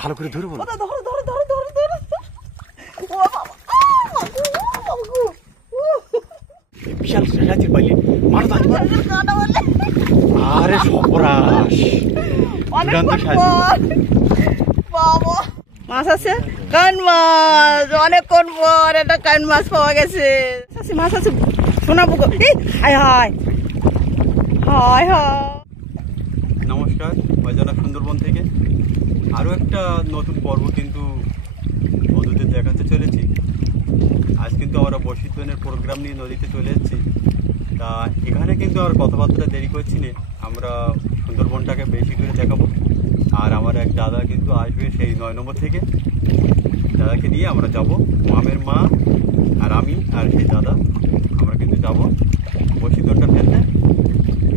ভালো করে ধরে বলো। বিশাল রাতের পাইলে মারো তাহলে। আরে সর্বনাশ, মাছ আছে, কান মাছ, অনেকক্ষণ পর একটা কান মাছ পাওয়া গেছে। মাছ আছে, সোনা পুকুর। হায় হায় হায় হায়। নমস্কার, অজানা সুন্দরবন থেকে আরও একটা নতুন পর্ব কিন্তু বন্ধুদের দেখাতে চলেছি। আজ কিন্তু আমরা বর্ষিতনের প্রোগ্রাম নিয়ে নদীতে চলে এসেছি। তা এখানে কিন্তু আর কথাবার্তা দেরি করছি না, আমরা সুন্দরবনটাকে বেশি করে দেখাবো। আর আমার এক দাদা কিন্তু আসবে সেই 9 নম্বর থেকে, দাদাকে নিয়ে আমরা যাব। মামের মা আর আমি আর সেই দাদা আমরা কিন্তু যাব বর্ষিতনটা ফেলতে।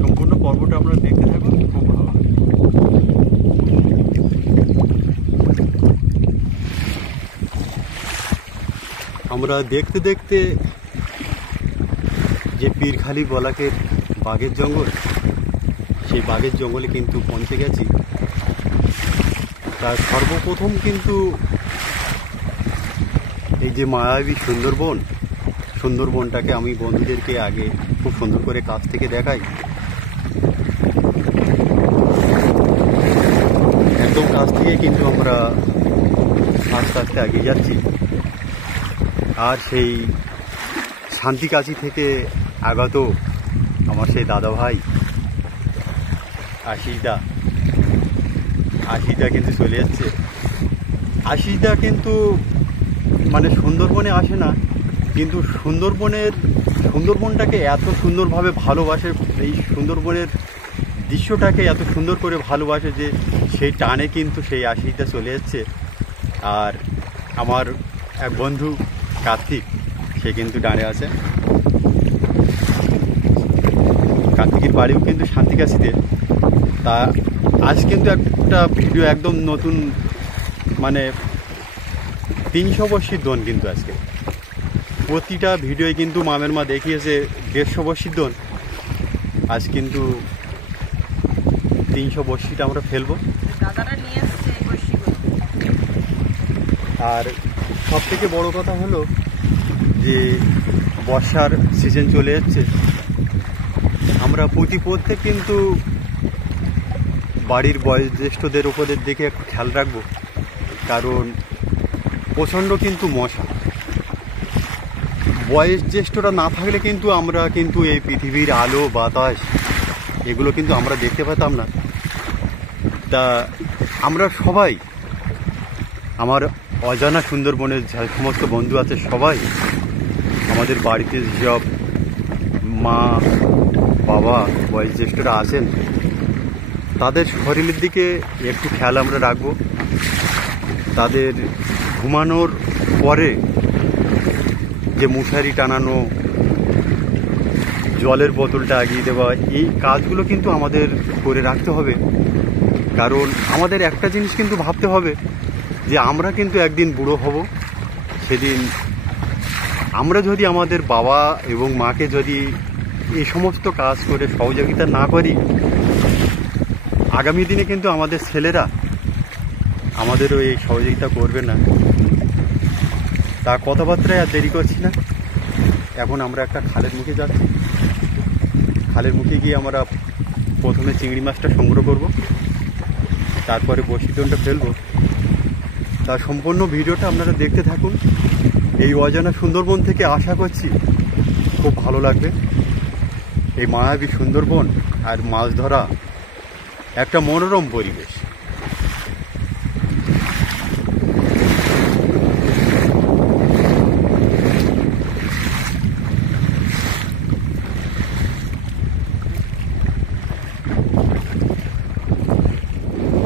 সম্পূর্ণ পর্বটা আপনারা দেখতে থাকুন, খুব ভালো লাগে। আমরা দেখতে দেখতে যে পীরখালি বলাকের বাঘের জঙ্গল, সেই বাঘের জঙ্গলে কিন্তু পৌঁছে গেছি। তার সর্বপ্রথম কিন্তু এই যে মায়াবী সুন্দরবনটাকে আমি বন্ধুদেরকে আগে খুব সুন্দর করে কাছ থেকে দেখাই। একদম কাছ থেকে কিন্তু আমরা আস্তে আস্তে এগিয়ে যাচ্ছি। আর সেই শান্তিকাছি থেকে আগত আমার সেই দাদা ভাই আশিসদা কিন্তু চলে যাচ্ছে। আশিসদা কিন্তু মানে সুন্দরবনে আসে না, কিন্তু সুন্দরবনটাকে এত সুন্দরভাবে ভালোবাসে, এই সুন্দরবনের দৃশ্যটাকে এত সুন্দর করে ভালোবাসে যে সেই টানে কিন্তু সেই আশিসদা চলে যাচ্ছে। আর আমার এক বন্ধু কার্তিক, সে কিন্তু ডানে আছে। কার্তিকের বাড়িও কিন্তু শান্তিকাছিতে। তা আজ কিন্তু একটা ভিডিও একদম নতুন, মানে 300 বর্ষির দোন কিন্তু আজকে প্রতিটা ভিডিওয় কিন্তু মামের মা দেখিয়েছে 150 বর্ষির দোন। আজ কিন্তু 300 বর্ষিটা আমরা ফেলবো। আর সব থেকে বড় কথা হলো যে বর্ষার সিজন চলে যাচ্ছে। আমরা প্রত্যেক কিন্তু বাড়ির বয়োজ্যেষ্ঠদের উপরের দিকে একটু খেয়াল রাখবো, কারণ প্রচণ্ড কিন্তু মশা। বয়োজ্যেষ্ঠরা না থাকলে কিন্তু আমরা কিন্তু এই পৃথিবীর আলো বাতাস এগুলো কিন্তু আমরা দেখতে পেতাম না। তা আমরা সবাই, আমার অজানা সুন্দরবনের যে সমস্ত বন্ধু আছে সবাই আমাদের বাড়িতে যেসব মা বাবা বয়োজ্যেষ্ঠরা আছেন তাদের শরীরের দিকে একটু খেয়াল আমরা রাখবো। তাদের ঘুমানোর পরে যে মশারি টানানো, জলের বোতলটা এগিয়ে দেওয়া, এই কাজগুলো কিন্তু আমাদের করে রাখতে হবে। কারণ আমাদের একটা জিনিস কিন্তু ভাবতে হবে যে আমরা কিন্তু একদিন বুড়ো হব। সেদিন আমরা যদি আমাদের বাবা এবং মাকে যদি এই সমস্ত কাজ করে সহযোগিতা না করি, আগামী দিনে কিন্তু আমাদের ছেলেরা আমাদেরও এই সহযোগিতা করবে না। তা কথাবার্তায় আর দেরি করছি না, এখন আমরা একটা খালের মুখে যাচ্ছি। খালের মুখে গিয়ে আমরা প্রথমে চিংড়ি মাছটা সংগ্রহ করব, তারপরে বড়শিটা ফেলবো। তা সম্পূর্ণ ভিডিওটা আপনারা দেখতে থাকুন। এই অজানা সুন্দরবন থেকে আশা করছি খুব ভালো লাগবে। এই মায়াবী সুন্দরবন আর মাছ ধরা একটা মনোরম পরিবেশ।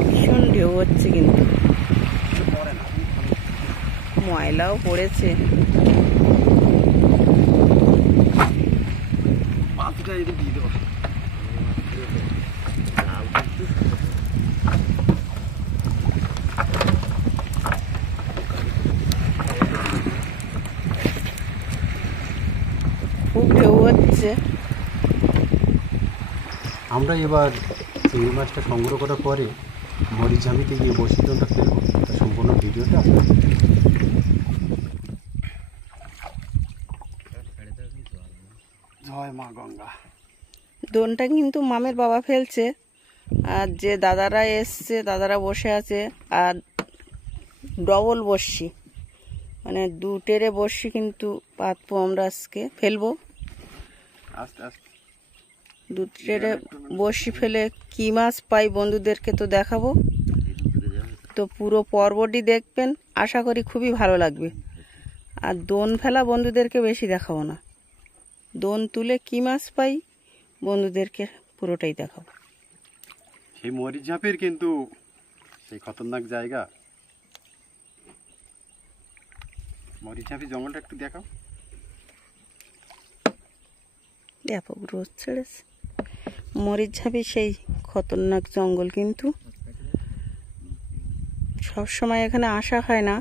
ভীষণ ঢেউ হচ্ছে, কিন্তু ময়লাও পড়েছে। খুব ঢেউ হচ্ছে। আমরা এবার চিংড়ি মাছটা সংগ্রহ করার পরে মরিচঝামিতে গিয়ে বসিতনটা ফেলবো, তার সম্পূর্ণ ভিডিওটা জয় মা গঙ্গা। দোনটা কিন্তু মামের বাবা ফেলছে, আর যে দাদারা এসছে দাদারা বসে আছে, আর ডবল বড়শি মানে দু টেরে বড়শি কিন্তু পাতবো আমরা আজকে, ফেলবো আস্তে আস্তে। দু টেরে বড়শি ফেলে কি মাছ পাই বন্ধুদেরকে তো দেখাবো। তো পুরো পর্বটি দেখবেন, আশা করি খুবই ভালো লাগবে। আর দোন ফেলা বন্ধুদেরকে বেশি দেখাবো না, দোন তুলে কি মাছ পাই বন্ধুদেরকে পুরোটাই দেখাবো। সেই মরিচঝাপের কিন্তু সেই খতরনাক জায়গা, মরিচঝাপি জঙ্গলটা একটু দেখাও। ব্যাপক রোদ ছেড়েছে, মরিচঝাপি সেই খতরনাক জঙ্গল, কিন্তু সবসময় এখানে আসা হয় না।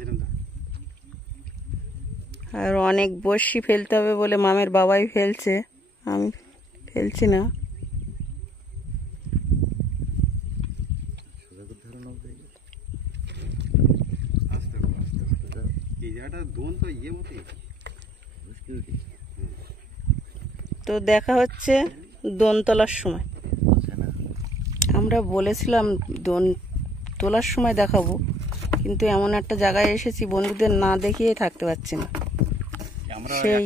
আর অনেক বড়শি ফেলতে হবে বলে মামের বাবাই ফেলছে, আমি ফেলছি না। তো দেখা হচ্ছে দোন তোলার সময়। আমরা বলেছিলাম দোন তোলার সময় দেখাবো, কিন্তু এমন একটা জায়গায় এসেছি বন্ধুদের না দেখিয়ে থাকতে পারছি না। আমরা সেই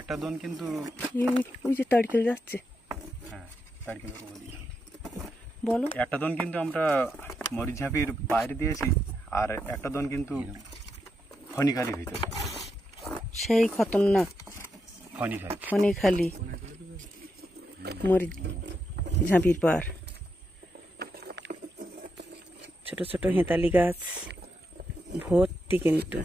একটা দোন কিন্তু ওই যে তাড়কেল যাচ্ছে, হ্যাঁ তারকেল বলি, বলো। একটা দোন কিন্তু আমরা মরিচঝাপির বাইরে দিয়েছি, আর একটা দোন কিন্তু ফনিখালির ভিতরে। সেই খতরনাক ফনিখালি মরিচঝাপির পার, ছোট ছোট হেঁতালি গাছ ভর্তি, কিন্তু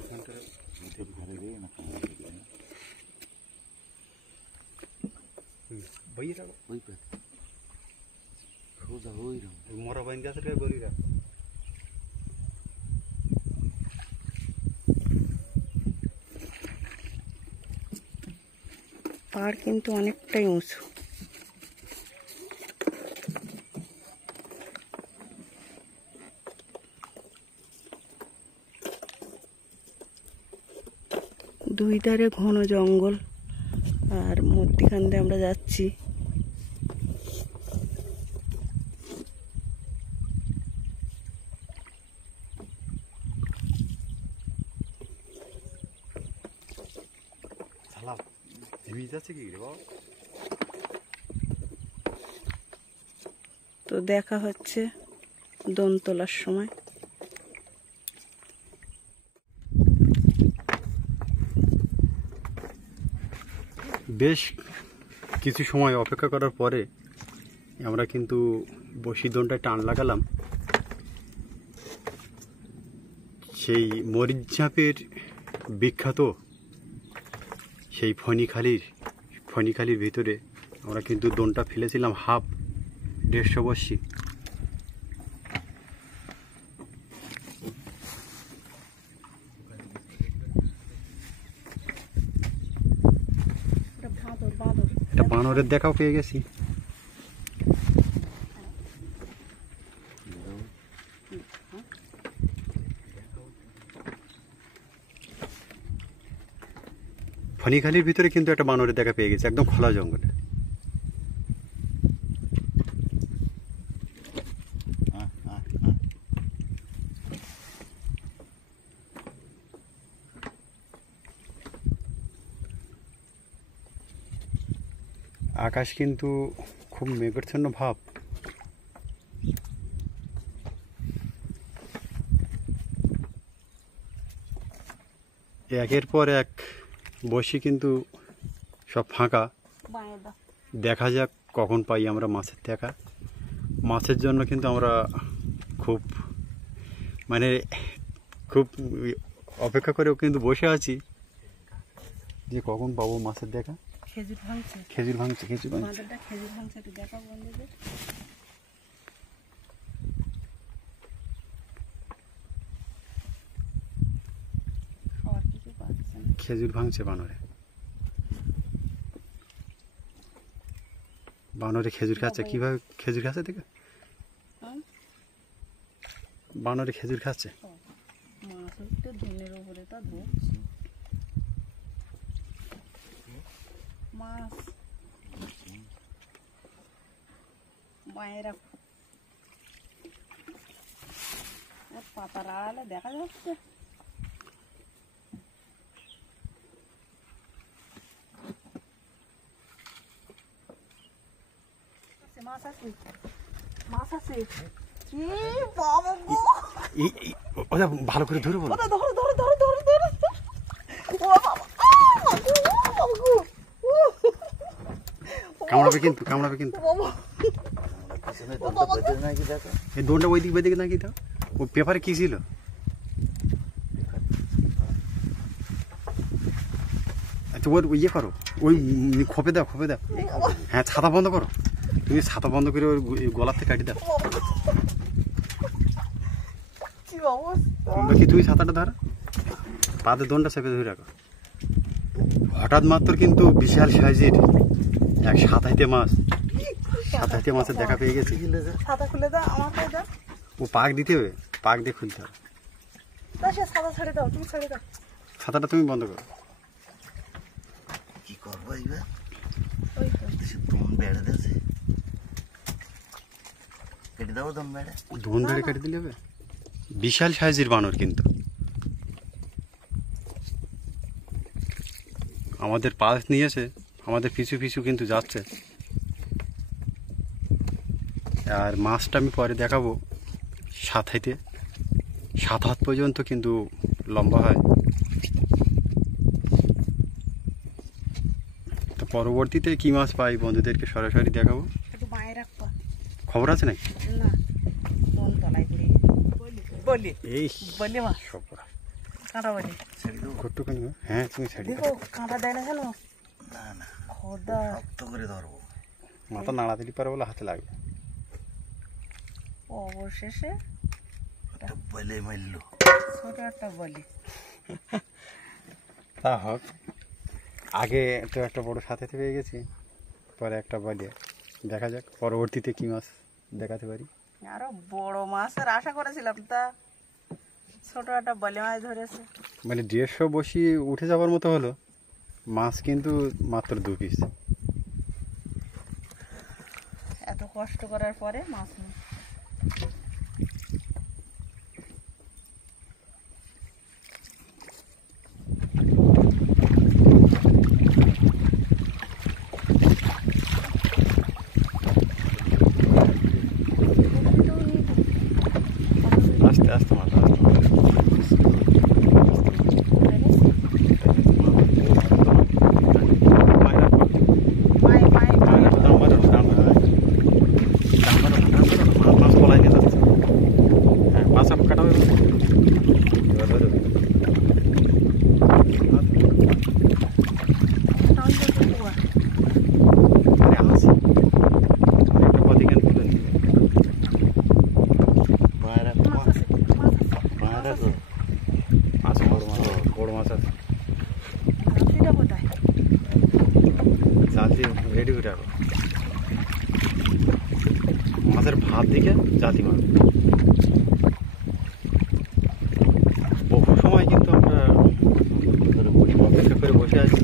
পাড় কিন্তু অনেকটাই উঁচু। দুই ধারে ঘন জঙ্গল, আর মধ্যখান দিয়ে আমরা যাচ্ছি। তো দেখা হচ্ছে দোন তোলার সময়। বেশ কিছু সময় অপেক্ষা করার পরে আমরা কিন্তু বসি দোনটা টান লাগালাম। সেই মরিচঝাপের বিখ্যাত সেই ফনিখালির ভিতরে আমরা কিন্তু দোনটা ফেলেছিলাম হাফ 150 বড়শি। এটা বানরের দেখাও পেয়ে গেছি। ফনিখালির ভিতরে কিন্তু একটা বানরের দেখা পেয়ে গেছে, একদম খোলা জঙ্গলে। আকাশ কিন্তু খুব মেঘাচ্ছন্ন ভাব। একের পর এক বসি কিন্তু সব ফাঁকা। দেখা যাক কখন পাই আমরা মাছের দেখা। মাছের জন্য কিন্তু আমরা খুব অপেক্ষা করেও কিন্তু বসে আছি যে কখন পাবো মাছের দেখা। খেজুর ভাঙছে খেজুর ভাঙছে বানরে খেজুর খাচ্ছে। কিভাবে খেজুর খাচ্ছে দেখে? বানরে খেজুর খাচ্ছে। মাছ হচ্ছে ধনের উপরে তা ধরছি মাছ মায়েরা ওর পাতার আড়ালে দেখা যাচ্ছে। মাছ আছে মাছ আছে কি বাবা গো ওটা ভালো করে ধরে বলো। ওটা ধরো ধরো ধরো ধরো ধরো ও বাবা কামড়াবে কিন্তু, কামড়াবে কিন্তু। বাবা এই দোনটা ওই দিক বেদিকে নাকি দাও। ও পেপারে কি ছিল? আচ্ছা ওর ইয়ে করো, ওই খোপে দাও, খোপে দাও। হ্যাঁ ছাতা বন্ধ করো, তুমি ছাতা বন্ধ করে ওর গলার থেকে কাটি দাও। কি অবস্থা বাকি তুমি ছাতাটা ধরো, পাতে দোনটা চেপে ধরে রাখো। হঠাৎ মাত্র কিন্তু বিশাল সাইজের এক সাতাইতে মাছ, সাতাইতে মাছের দেখা পেয়ে গেছি। ছাতা খুলে দাও আমাকে দাও। ও পাক দিতে হবে, পাক দিয়ে খুলতে হবে। তা সে ছাতা ছেড়ে দাও, তুমি ছেড়ে দাও। ছাতাটা তুমি বন্ধ করো। কি করবো এইবার? ওই তো দম বেড়ে দিয়েছে, কেটে দেবো দম বেড়ে। ধন ধরে কেটে দিলে হবে। বিশাল সাইজের বানর কিন্তু। আমাদের পাশ নিয়েছে, আমাদের পিছু পিছু কিন্তু যাচ্ছে। আর মাছটা আমি পরে দেখাবো। 7 হাত পর্যন্ত কিন্তু লম্বা হয়। তো পরবর্তীতে কি মাছ পাই বন্ধুদেরকে সরাসরি দেখাবো। একটু মায়ের রাখবা। খবর আছে নাকি? না কোন তলায় পড়ে বলি এই বলি মা সব কাঁটা বলি ঘট্টুখানি। হ্যাঁ তুমি ছাড়ি দেখো কাঁটা দেয় না কেন? না না, খোদা শক্ত করে ধরবো। মাথা নাড়া দিলি পারে বলে হাতে লাগবে। অবশেষে একটা বলে মারলো। ছোট একটা বলি। তা হোক, আগে তো একটা বড় সাথে পেয়ে গেছি, পরে একটা বলে। দেখা যাক পরবর্তীতে কি মাছ দেখাতে পারি। আরো বড় মাছের আশা করেছিলাম, তা ছোট একটা বলি মাছ ধরেছে। মানে 150 বসি উঠে যাওয়ার মতো হলো, মাছ কিন্তু মাত্র 2 পিস। এত কষ্ট করার পরে মাছ নেই। আস্তে আস্তে মাথা মাছ পলাই নিয়ে যাচ্ছে। হ্যাঁ মাছ আপ কাটা হবে। এবার ধরো। আরে আছে একটা পদিকান তুলে নি। মায়ের মাছ আছে মাছ আছে মায়ের রাখো। মাছ বড় মাছ আছে। রাত্রিটা কোথায়? জাল দিয়ে রেডি করে রাখো। মাছের ভাত দিকে জাতি মাছ। বহু সময় কিন্তু আমরা অপেক্ষা করে বসে আছি।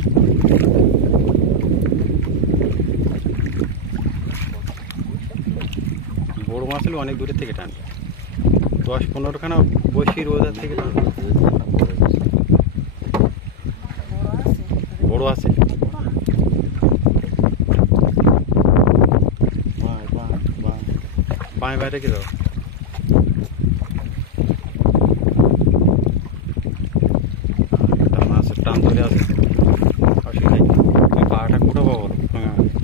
বড় মাছ হলে অনেক দূরের থেকে টানবে। 10-15খানা বসির ওদের থেকে টানবে। বড় আছে বড় আছে। পায়ে বাইরে রেখে দাও। মাছের টান ধরে আসে, অসুবিধা নেই। তুমি পাটা কুটো পাবো,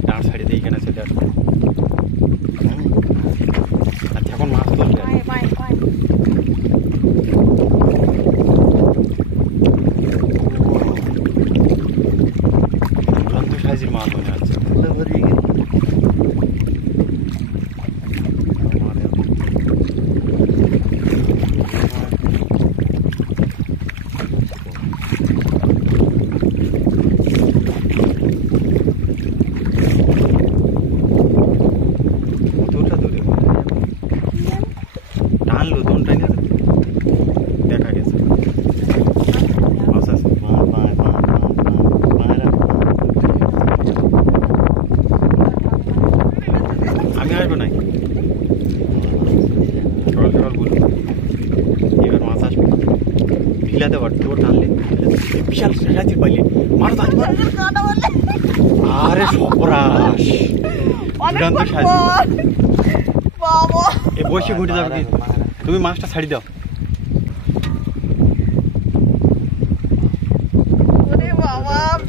ডাঁড় ছাড়িয়ে দিয়ে এখানে চলে আসবে। আচ্ছা এখন মাছ ধরবে। পায়ে পায়ে পায়ে দুর্দান্ত সাইজের মাছ মনে হচ্ছে। ভরিয়ে গেল। কতটা দূরে টানলো, দোন টাইনে যেতে পার তোর টানলে বিশাল সাহায্য পাইলে মারো তাড়াতাড়ি মারো। আরে সর্বনাশ দুর্দান্ত সাহায্য এ বসে ঘুরে যাবে কি তুমি মাছটা ছাড়ি দাও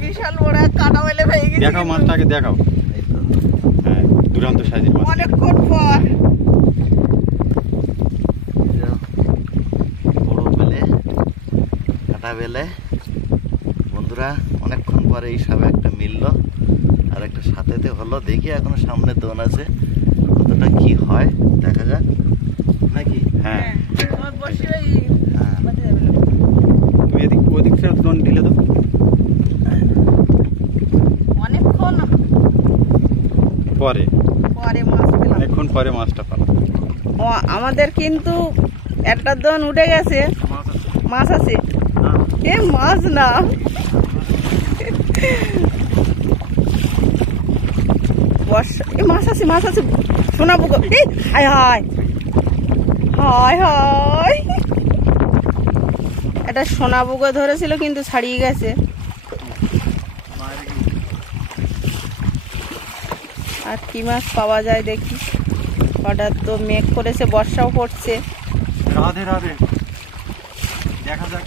বিশাল বড় কাটা মেলে হয়ে গেছে দেখাও মাছটাকে দেখাও হ্যাঁ দুর্দান্ত সাহায্যের মাছ অনেকক্ষণ পর বড় বেলে কাটা বেলে বন্ধুরা অনেকক্ষণ পরে এই সবে একটা মিললো আর একটা সাথেতে হলো দেখি এখনো সামনে দোন আছে কতটা কি হয় দেখা যাক নাকি হ্যাঁ তোমার বসে ওই হ্যাঁ বাজে যাবে না। তুমি এদিক ওদিক থেকে দোন ঢিলে দাও অনেকক্ষণ পরে পরে মাছ পেলাম অনেকক্ষণ পরে মাছটা পালা আমাদের কিন্তু একটা দন উঠে গেছে মাছ আছে এ মাছ না বর্ষা এ মাছ আছে শোনাবো গো এই হায় হায় হায় হায় এটা সোনাবুগো ধরেছিল কিন্তু ছাড়িয়ে গেছে আর কি মাছ পাওয়া যায় দেখি হঠাৎ তো মেঘ করেছে বর্ষাও পড়ছে রাধে রাধে দেখা যাক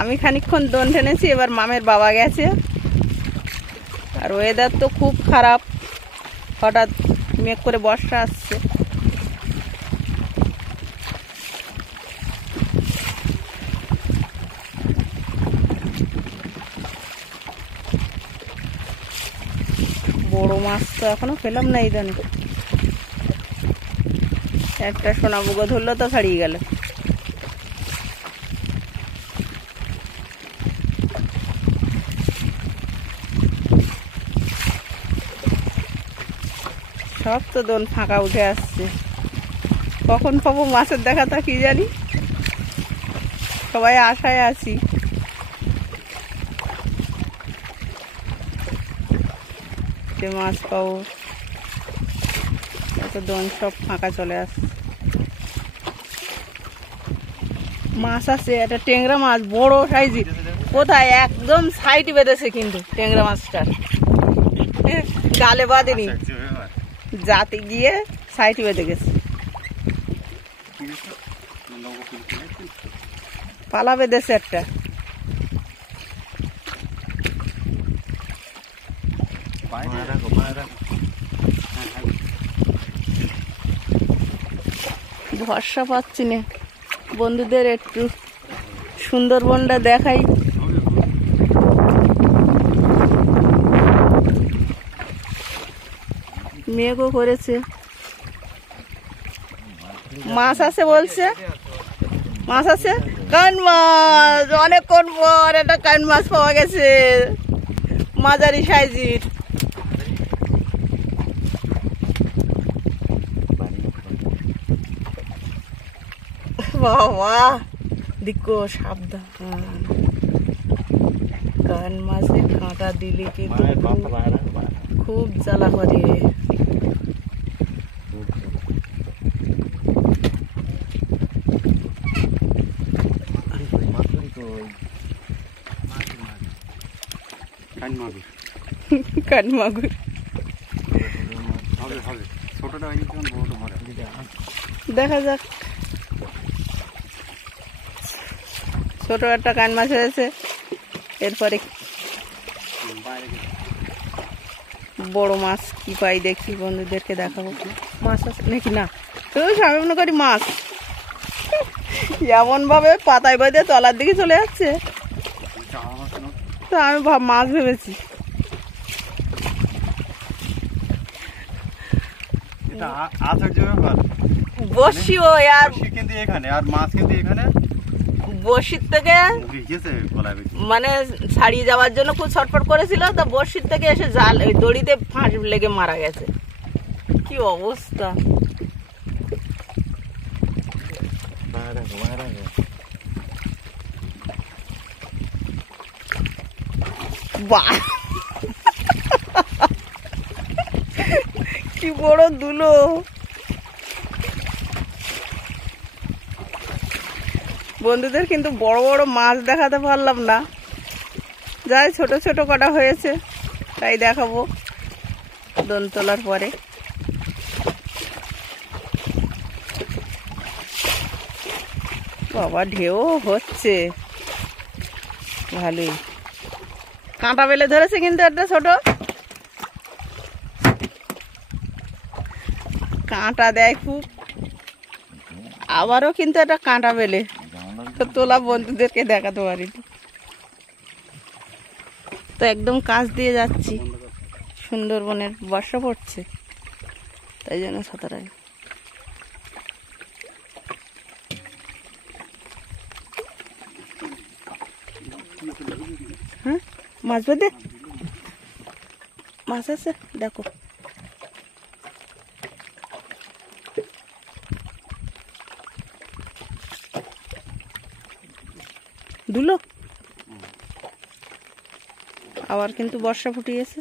আমি খানিকক্ষণ দোন টেনেছি এবার মামের বাবা গেছে আর ওয়েদার তো খুব খারাপ হঠাৎ মেঘ করে বর্ষা আসছে বড় মাছ তো এখনো পেলাম না ইদানে একটা সোনাবুগো ধরলো তো ছাড়িয়ে গেল সব তো দোন ফাঁকা উঠে আসছে কখন পাবো মাছের দেখা তা কি জানি সবাই আশায় আছি যে মাছ পাবো এত দোন সব ফাঁকা চলে আসছে মাছ আছে একটা টেংরা মাছ বড় সাইজের কোথায় একদম সাইড বেঁধেছে কিন্তু টেংরা মাছটার গালে বাঁধেনি যাতে গিয়ে সাইড বেঁধে গেছে পালা বেঁধেছে একটা ভরসা পাচ্ছি না বন্ধুদের একটু সুন্দরবনটা দেখাই মেঘও করেছে মাছ আছে বলছে মাছ আছে কান মাছ অনেকক্ষণ পর একটা কান মাছ পাওয়া গেছে মাঝারি সাইজের বাবা দিকো সাবধান কান মাছে কাঁটা দিলে কিন্তু খুব জ্বালা করে কান মাগুর দেখা যাক ছোট একটা কান মাছ হয়েছে এরপরে বড় মাছ কি পাই দেখি বন্ধুদেরকে দেখাবো মাছ আছে নাকি না তো আমি মনে করি মাছ এমন ভাবে পাতায় বেঁধে তলার দিকে চলে যাচ্ছে তো আমি মাছ ভেবেছি বসি ওই আর কিন্তু এখানে আর মাছ কিন্তু এখানে বসির থেকে মানে ছাড়িয়ে যাওয়ার জন্য খুব ছটফট করেছিল তা বসির থেকে এসে জাল ওই দড়িতে ফাঁস লেগে মারা গেছে কি অবস্থা বাহ কি বড় দুলো বন্ধুদের কিন্তু বড় বড় মাছ দেখাতে পারলাম না, যাই ছোট ছোট কটা হয়েছে তাই দেখাবো দোন তোলার পরে। বাবা ঢেউ হচ্ছে ভালোই, কাঁটা বেলে ধরেছে কিন্তু একটা ছোট কাঁটা দেয় খুব, আবারও কিন্তু একটা কাঁটা বেলে তো তোলা বন্ধুদেরকে দেখাতে পারিনি। তো একদম কাছ দিয়ে যাচ্ছি, সুন্দরবনের বর্ষা পড়ছে তাই জন্য সাঁতারাই। হ্যাঁ মাছ বাদে মাছ আছে দেখো। দুলো আবার কিন্তু বর্ষা ফুটিয়েছে।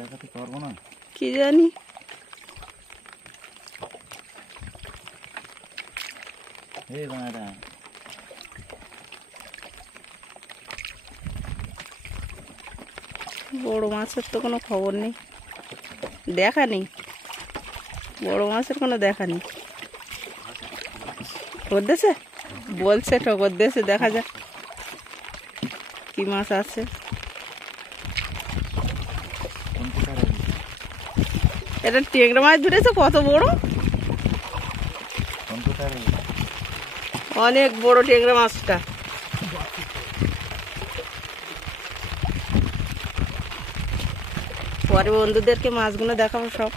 দেখাতে পারবো না কি জানি, বড় মাছের তো কোনো খবর নেই, দেখা নেই, বড় মাছের কোনো দেখা নেই। ঠোকর দেশে বলছে, ঠোকর দেশে দেখা যাক কি মাছ আছে। এটা টেংরা মাছ ধরেছে, কত বড়, অনেক বড় টেংরা মাছটা। পরে বন্ধুদেরকে মাছগুলো দেখাবো সব।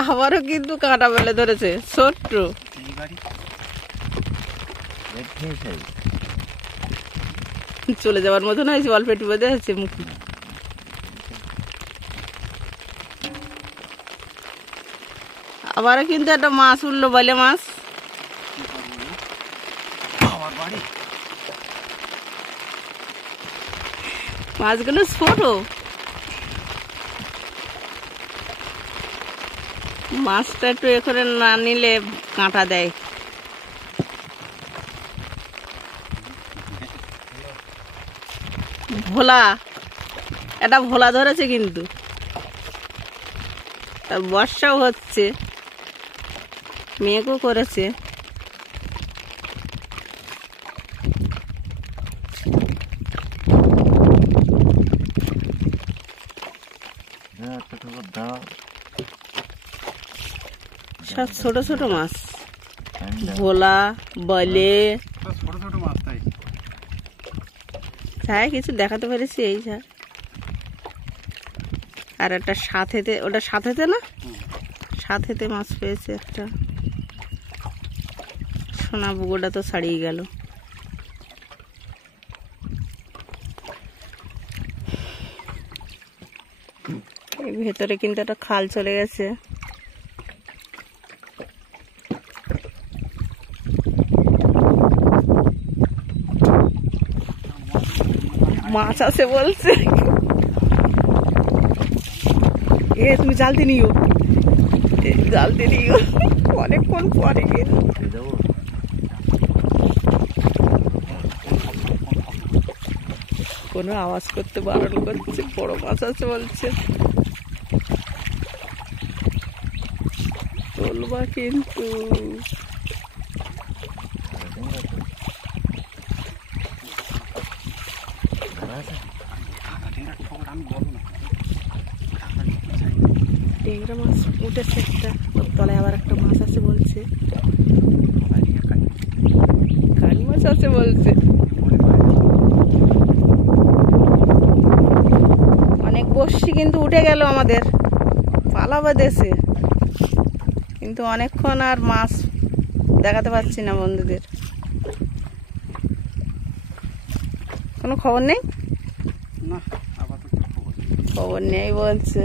আবারও কিন্তু কাঁটা বেলে ধরেছে ছোট্ট, চলে যাওয়ার মতন হয়েছে, অল্প একটু বেঁধে আছে মুখে। আবারও কিন্তু একটা মাছ উঠলো, বলে মাছ, মাছগুলো ছোট, মাছটা একটু এ করে না নিলে কাঁটা দেয়। ভোলা, এটা ভোলা ধরেছে কিন্তু, আর বর্ষাও হচ্ছে, মেঘও করেছে। সব ছোট ছোট মাছ, ভোলা বলে, ছোট ছোট মাছ তাই তাই কিছু দেখাতে পেরেছি এই যা। আর একটা সাথেতে, ওটা সাথেতে না, সাথেতে মাছ পেয়েছে একটা, সোনা বুগোটা তো ছাড়িয়ে গেল। এই ভেতরে কিন্তু একটা খাল চলে গেছে, মাছ আছে বলছে। এ তুমি জালতে নিও, জালতে নিও, অনেকক্ষণ পরে কোনো আওয়াজ করতে বারণ করছে, বড় মাছ আছে বলছে, তুলবা কিন্তু। টেংরা মাছ উঠেছে একটা, তলায় আবার একটা মাছ আছে বলছে, কালী মাছ আছে বলছে। অনেক বড়শি কিন্তু উঠে গেল আমাদের, পালা বেঁধেছে কিন্তু অনেকক্ষণ আর মাছ দেখাতে পারছি না বন্ধুদের। কোনো খবর নেই? না, আপাতত খবর নেই বলছে।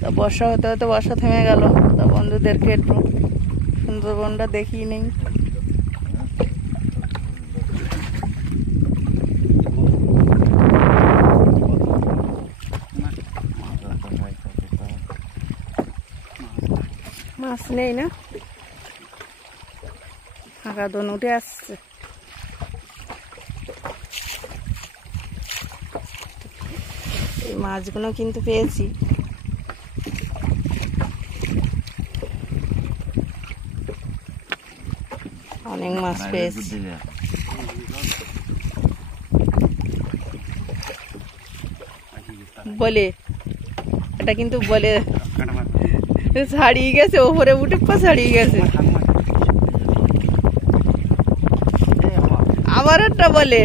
তা বর্ষা হতে হতে বর্ষা থেমে গেল, তা বন্ধুদেরকে একটু সুন্দরবনটা দেখিয়ে নেই। মাছ নেই না, ফাঁকা দোন উঠে আসছে। এই মাছগুলো কিন্তু পেয়েছি। অনেক মাছ পেয়েছি। বলে এটা কিন্তু বলে ছাড়িয়ে গেছে, ওপরে উঠে পা ছাড়িয়ে গেছে। আবার একটা বলে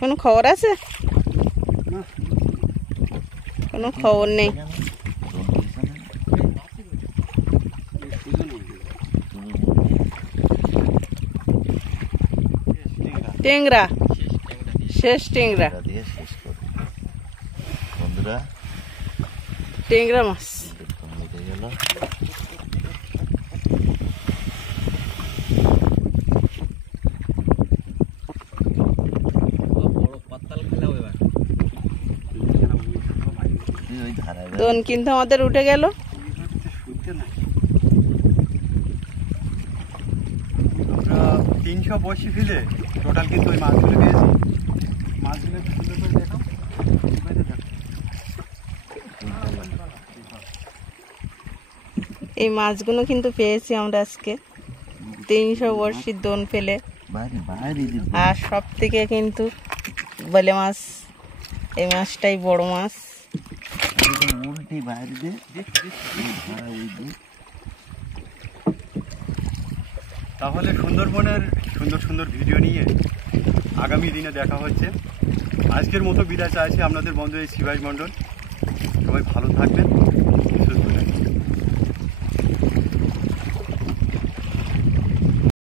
কোনো খবর আছে? কোনো খবর নেই। টেংরা, শেষ টেংরা, বন্ধুরা টেংরা মাছ। গেল দোন কিন্তু আমাদের উঠে গেল। 300 বসি ফেলে টোটাল কিন্তু ওই মাছগুলো পেয়েছি। মাছগুলো একটু সুন্দর করে দেখো। এই মাছগুলো কিন্তু পেয়েছি আমরা আজকে 300 বড়শির দোন ফেলে। আর সব থেকে কিন্তু বলে মাছ, এই মাছটাই বড় মাছ। তাহলে সুন্দরবনের সুন্দর সুন্দর ভিডিও নিয়ে আগামী দিনে দেখা হচ্ছে। আজকের মতো বিদায় চাইছি আপনাদের বন্ধু এই শিবাজ মণ্ডল। সবাই ভালো থাকবেন।